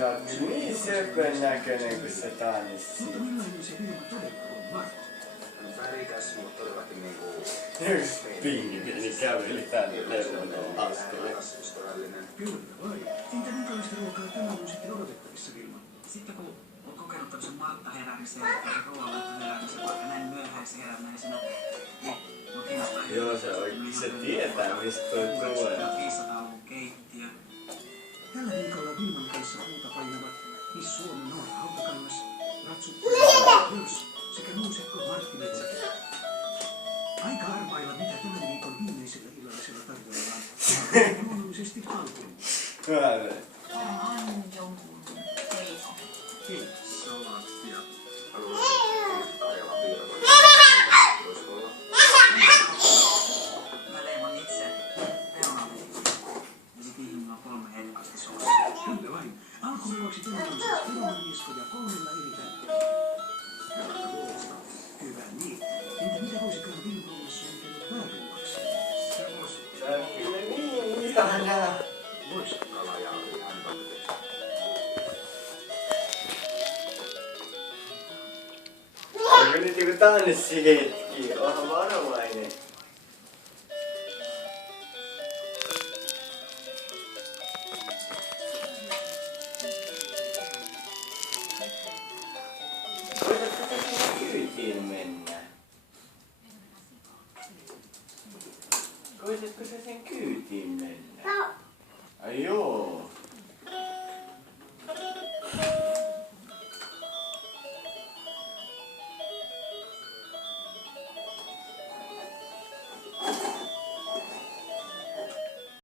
Sä oot niin söpön näköinen, kun sä tanssit. Mutta millainen se Vilma todella on, Marko? Värikäs, mutta todellakin niinku... Yksi pingviini käveli tänne leuvonon askelle. Ystävällinen. Kyllä vai? Entä minkälaista ruokaa tämä on sitten odotettavissa, Vilma? Sitten kun on kokenut tämmöisen Martta-heräämisen ja ruoanlaittoheräämisen vaikka näin myöhäisherännäisenä, niin on kiinnostaa. Joo, se tietää, mistä toi tulee. 500-luvun keittiö. Tällä viikolla Vilman kanssa puuta painavat Miss Suomi Noora Hautakangas, ratsuttaja Hörs sekä muusikko Martti Metsäkkä. Aika arvailla, mitä tämän viikon viimeisellä illallisella tarjoillaan. Luonnollisesti alkuun. On jonkun keino. Salaattia. Karjalan piirakoita. Voisiko olla? Mä leivon itse perunaleipiä. Ja sit niihin on 3 hetkasti soosia. Kyllä vain. Alkuruoksi tänään on siis perunaniskoja 3 eri täytteellä. Hyvältä kuulostaa. Hyvä niin. Entä mitä voisikaan Vilma olla suunnitellut pääruoaksi? Se voisi Sä oot kyllä niin ihanaa. Vois. kala ja hämpääteksi. Onko nyt joku tanssihetki? Oon varovainen. Koitatko sä sinne kyytiin mennä? Koitatko sä sen kyytiin mennä? Ai joo.